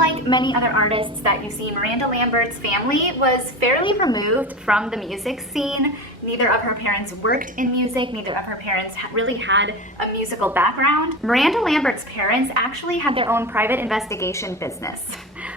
unlike many other artists that you see, Miranda Lambert's family was fairly removed from the music scene. Neither of her parents worked in music, neither of her parents really had a musical background. Miranda Lambert's parents actually had their own private investigation business,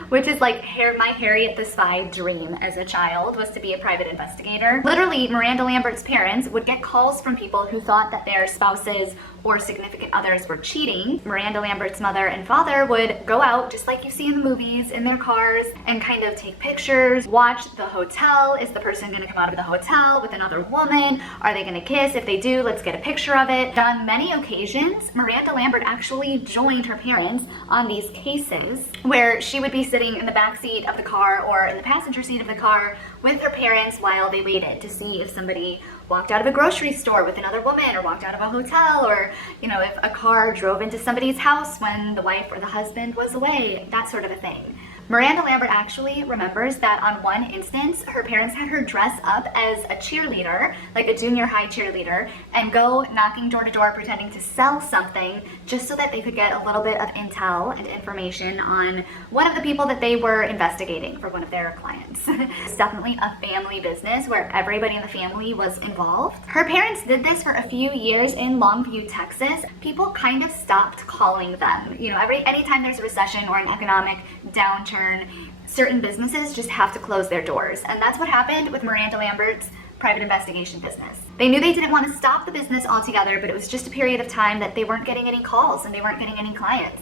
which is like my Harriet the Spy dream as a child, was to be a private investigator. Literally, Miranda Lambert's parents would get calls from people who thought that their spouses or significant others were cheating. Miranda Lambert's mother and father would go out, just like you see in the movies, in their cars, and kind of take pictures, watch the hotel. Is the person gonna come out of the hotel with another woman? Are they gonna kiss? If they do, let's get a picture of it. On many occasions, Miranda Lambert actually joined her parents on these cases where she would be sitting in the back seat of the car or in the passenger seat of the car with her parents while they waited to see if somebody walked out of a grocery store with another woman, or walked out of a hotel, or if a car drove into somebody's house when the wife or the husband was away, that sort of a thing. Miranda Lambert actually remembers that on one instance, her parents had her dress up as a cheerleader, like a junior high cheerleader, and go knocking door to door pretending to sell something just so that they could get a little bit of intel and information on one of the people that they were investigating for one of their clients. It's definitely a family business where everybody in the family was involved. Her parents did this for a few years in Longview, Texas. People kind of stopped calling them. Anytime there's a recession or an economic downturn, certain businesses just have to close their doors. And that's what happened with Miranda Lambert's private investigation business. They knew they didn't want to stop the business altogether, but it was just a period of time that they weren't getting any calls and they weren't getting any clients.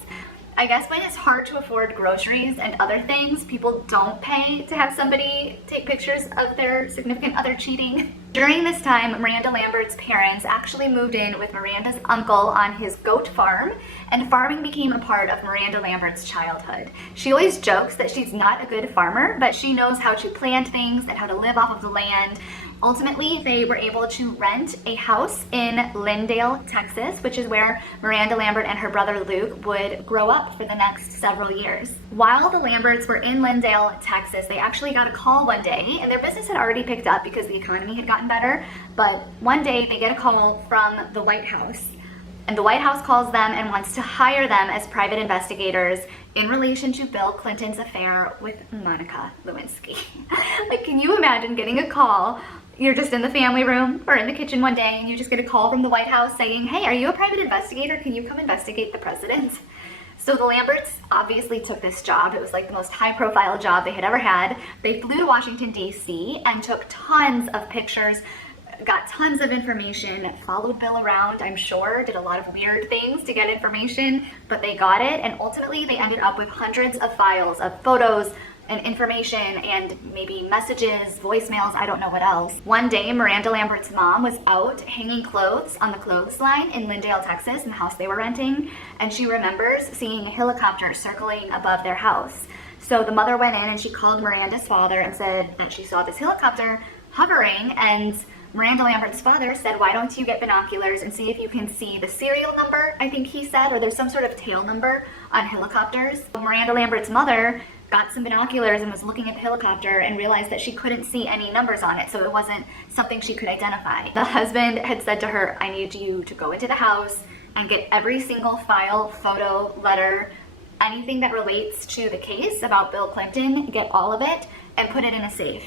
I guess when it's hard to afford groceries and other things, people don't pay to have somebody take pictures of their significant other cheating. During this time, Miranda Lambert's parents actually moved in with Miranda's uncle on his goat farm, and farming became a part of Miranda Lambert's childhood. She always jokes that she's not a good farmer, but she knows how to plant things and how to live off of the land. Ultimately, they were able to rent a house in Lindale, Texas, which is where Miranda Lambert and her brother Luke would grow up for the next several years. While the Lamberts were in Lindale, Texas, they actually got a call one day, and their business had already picked up because the economy had gotten better, but one day they get a call from the White House. And the White House calls them and wants to hire them as private investigators in relation to Bill Clinton's affair with Monica Lewinsky. Like, can you imagine getting a call? You're just in the family room or in the kitchen one day and you just get a call from the White House saying, hey, are you a private investigator? Can you come investigate the president? So the Lamberts obviously took this job. It was like the most high-profile job they had ever had. They flew to Washington, D.C. and took tons of pictures, got tons of information, followed Bill around, I'm sure, did a lot of weird things to get information, but they got it, and ultimately they ended up with hundreds of files of photos and information and maybe messages, voicemails, I don't know what else. One day, Miranda Lambert's mom was out hanging clothes on the clothesline in Lindale, Texas, in the house they were renting, and she remembers seeing a helicopter circling above their house. So the mother went in and she called Miranda's father and said that she saw this helicopter hovering, and Miranda Lambert's father said, why don't you get binoculars and see if you can see the serial number, I think he said, or there's some sort of tail number on helicopters. Miranda Lambert's mother got some binoculars and was looking at the helicopter and realized that she couldn't see any numbers on it, so it wasn't something she could identify. The husband had said to her, I need you to go into the house and get every single file, photo, letter, anything that relates to the case about Bill Clinton, get all of it and put it in a safe.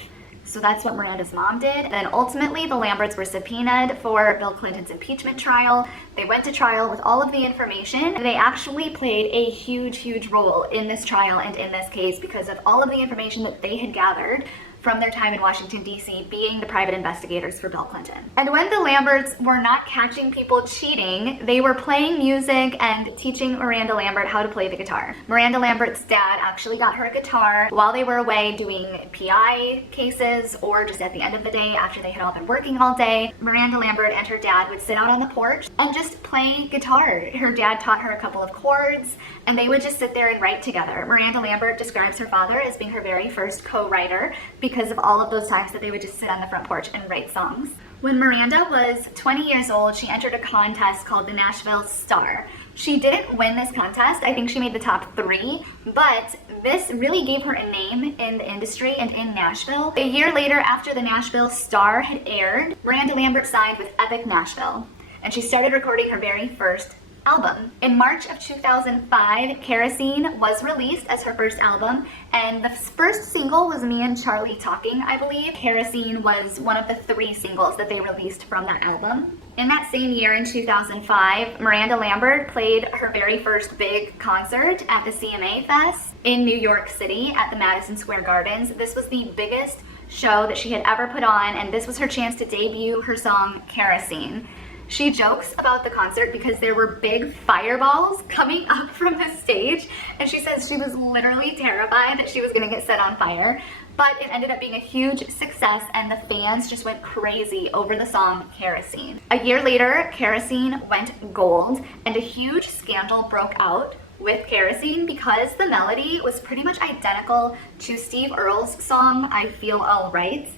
So that's what Miranda's mom did. Then ultimately, the Lamberts were subpoenaed for Bill Clinton's impeachment trial. They went to trial with all of the information. They actually played a huge, huge role in this trial and in this case because of all of the information that they had gathered from their time in Washington, D.C., being the private investigators for Bill Clinton. And when the Lamberts were not catching people cheating, they were playing music and teaching Miranda Lambert how to play the guitar. Miranda Lambert's dad actually got her a guitar while they were away doing PI cases, or just at the end of the day after they had all been working all day. Miranda Lambert and her dad would sit out on the porch and just play guitar. Her dad taught her a couple of chords, and they would just sit there and write together. Miranda Lambert describes her father as being her very first co-writer because of all of those times that they would just sit on the front porch and write songs. When Miranda was 20 years old, she entered a contest called the Nashville Star. She didn't win this contest. I think she made the top 3, but this really gave her a name in the industry and in Nashville. A year later, after the Nashville Star had aired, Miranda Lambert signed with Epic Nashville, and she started recording her very first album. In March of 2005, Kerosene was released as her first album, and the first single was Me and Charlie Talking, I believe. Kerosene was one of the 3 singles that they released from that album. In that same year, in 2005, Miranda Lambert played her very first big concert at the CMA Fest in New York City at the Madison Square Gardens. This was the biggest show that she had ever put on, and this was her chance to debut her song Kerosene. She jokes about the concert because there were big fireballs coming up from the stage, and she says she was literally terrified that she was going to get set on fire. But it ended up being a huge success, and the fans just went crazy over the song Kerosene. A year later, Kerosene went gold, and a huge scandal broke out with Kerosene because the melody was pretty much identical to Steve Earle's song I Feel Alright.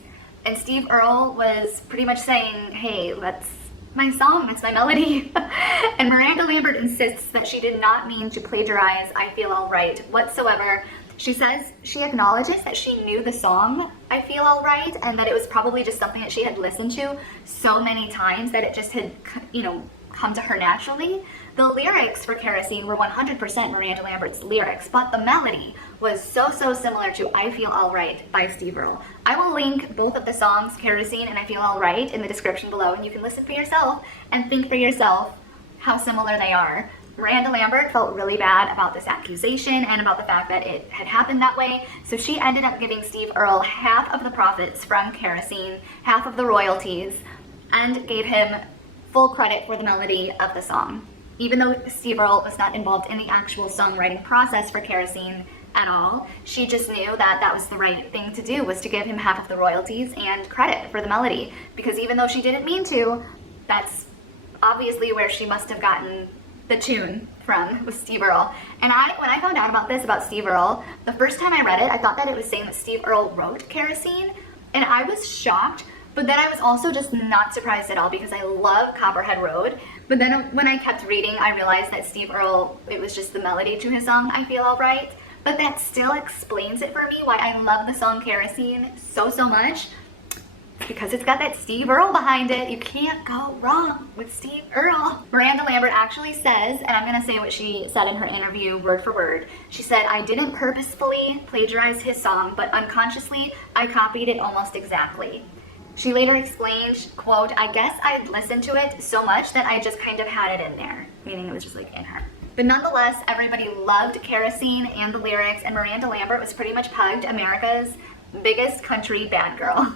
And Steve Earle was pretty much saying, hey, that's my song, that's my melody. And Miranda Lambert insists that she did not mean to plagiarize I Feel Alright whatsoever. She says she acknowledges that she knew the song I Feel Alright and that it was probably just something that she had listened to so many times that it just had, come to her naturally. The lyrics for Kerosene were 100% Miranda Lambert's lyrics, but the melody was so similar to I Feel Alright by Steve Earle. I will link both of the songs, Kerosene and I Feel Alright, in the description below, and you can listen for yourself and think for yourself how similar they are. Miranda Lambert felt really bad about this accusation and about the fact that it had happened that way, so she ended up giving Steve Earle half of the profits from Kerosene, half of the royalties, and gave him full credit for the melody of the song. Even though Steve Earle was not involved in the actual songwriting process for Kerosene at all, she just knew that that was the right thing to do, was to give him half of the royalties and credit for the melody, because even though she didn't mean to, that's obviously where she must have gotten the tune from, with Steve Earle. And when I found out about this, about Steve Earle, the first time I read it, I thought that it was saying that Steve Earle wrote Kerosene, and I was shocked, but then I was also just not surprised at all because I love Copperhead Road. But then when I kept reading, I realized that Steve Earle, it was just the melody to his song, I Feel Alright. But that still explains it for me, why I love the song Kerosene so much. Because it's got that Steve Earle behind it. You can't go wrong with Steve Earle. Miranda Lambert actually says, and I'm gonna say what she said in her interview word for word. She said, I didn't purposefully plagiarize his song, but unconsciously, I copied it almost exactly. She later explained, quote, I guess I'd listened to it so much that I just kind of had it in there, meaning it was just like in her. But nonetheless, everybody loved Kerosene and the lyrics, and Miranda Lambert was pretty much pegged America's biggest country bad girl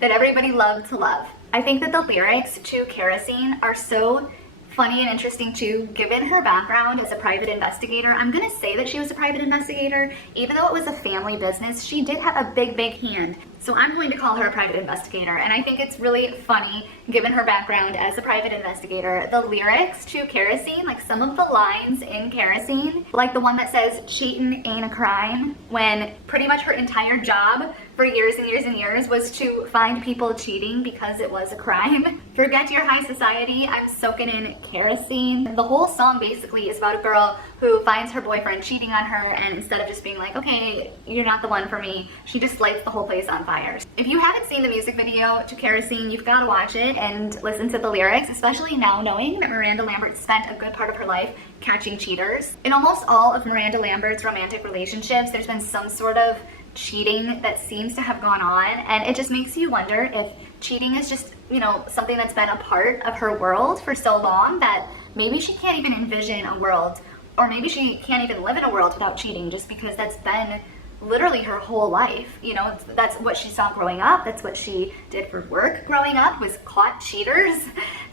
that everybody loved to love. I think that the lyrics to Kerosene are so funny and interesting too, given her background as a private investigator. I'm gonna say that she was a private investigator. Even though it was a family business, she did have a big hand. So I'm going to call her a private investigator, and I think it's really funny, given her background as a private investigator. The lyrics to Kerosene, like some of the lines in Kerosene, like the one that says, cheatin' ain't a crime, when pretty much her entire job for years and years was to find people cheating because it was a crime. Forget your high society, I'm soaking in kerosene. The whole song basically is about a girl who finds her boyfriend cheating on her, and instead of just being like, okay, you're not the one for me, she just lights the whole place on fire. If you haven't seen the music video to Kerosene, you've got to watch it and listen to the lyrics, especially now knowing that Miranda Lambert spent a good part of her life catching cheaters. In almost all of Miranda Lambert's romantic relationships, there's been some sort of cheating that seems to have gone on, and it just makes you wonder if cheating is just, something that's been a part of her world for so long that maybe she can't even envision a world, or maybe she can't even live in a world without cheating, just because that's been literally her whole life. That's what she saw growing up, that's what she did for work growing up, was caught cheaters.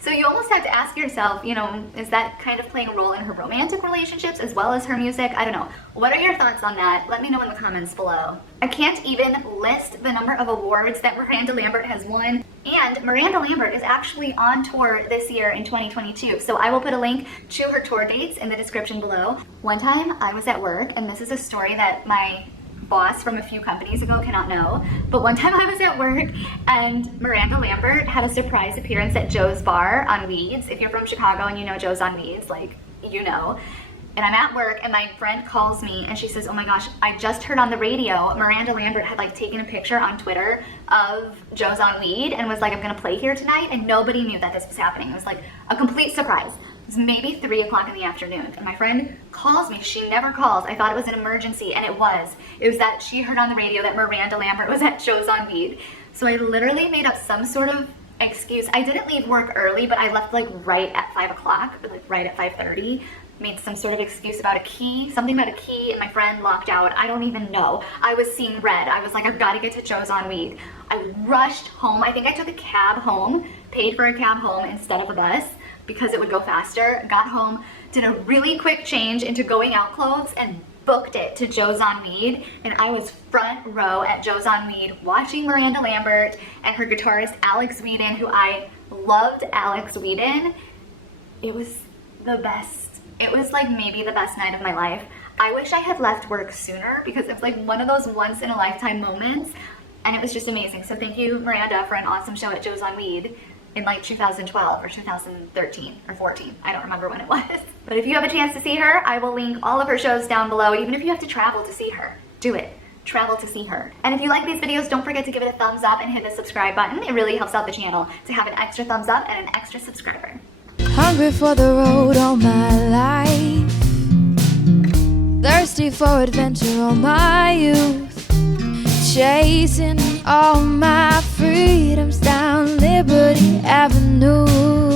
So you almost have to ask yourself, is that kind of playing a role in her romantic relationships as well as her music? I don't know. What are your thoughts on that? Let me know in the comments below. I can't even list the number of awards that Miranda Lambert has won, and Miranda Lambert is actually on tour this year in 2022, so I will put a link to her tour dates in the description below. One time I was at work, and this is a story that my boss from a few companies ago cannot know, but one time I was at work and Miranda Lambert had a surprise appearance at Joe's Bar on Weeds. If you're from Chicago and you know Joe's on Weeds, and I'm at work and my friend calls me and she says, oh my gosh, I just heard on the radio Miranda Lambert had taken a picture on Twitter of Joe's on Weed and was like, I'm gonna play here tonight, and nobody knew that this was happening. It was like a complete surprise. was maybe 3 o'clock in the afternoon, and my friend calls me. She never calls. I thought it was an emergency, and it was. It was that she heard on the radio that Miranda Lambert was at Joe's on Weed. So I literally made up some sort of excuse. I didn't leave work early, but I left like right at 5 o'clock, or like right at 5:30. Made some sort of excuse about a key, something about a key, and my friend locked out. I don't even know. I was seeing red. I was like, I've got to get to Joe's on Weed. I rushed home. I think I took a cab home, paid for a cab home instead of a bus because it would go faster. Got home, did a really quick change into going out clothes, and booked it to Joe's on Weed. And I was front row at Joe's on Weed watching Miranda Lambert and her guitarist Alex Whedon, who I loved Alex Whedon. It was the best. It was like maybe the best night of my life. I wish I had left work sooner because it was like one of those once in a lifetime moments, and it was just amazing. So thank you, Miranda, for an awesome show at Joe's on Weed in like 2012 or 2013 or 14. I don't remember when it was. But if you have a chance to see her, I will link all of her shows down below. Even if you have to travel to see her, do it. Travel to see her. And if you like these videos, don't forget to give it a thumbs up and hit the subscribe button. It really helps out the channel to have an extra thumbs up and an extra subscriber. Hungry for the road all my life, thirsty for adventure all my youth, chasing all my freedoms down Liberty Avenue.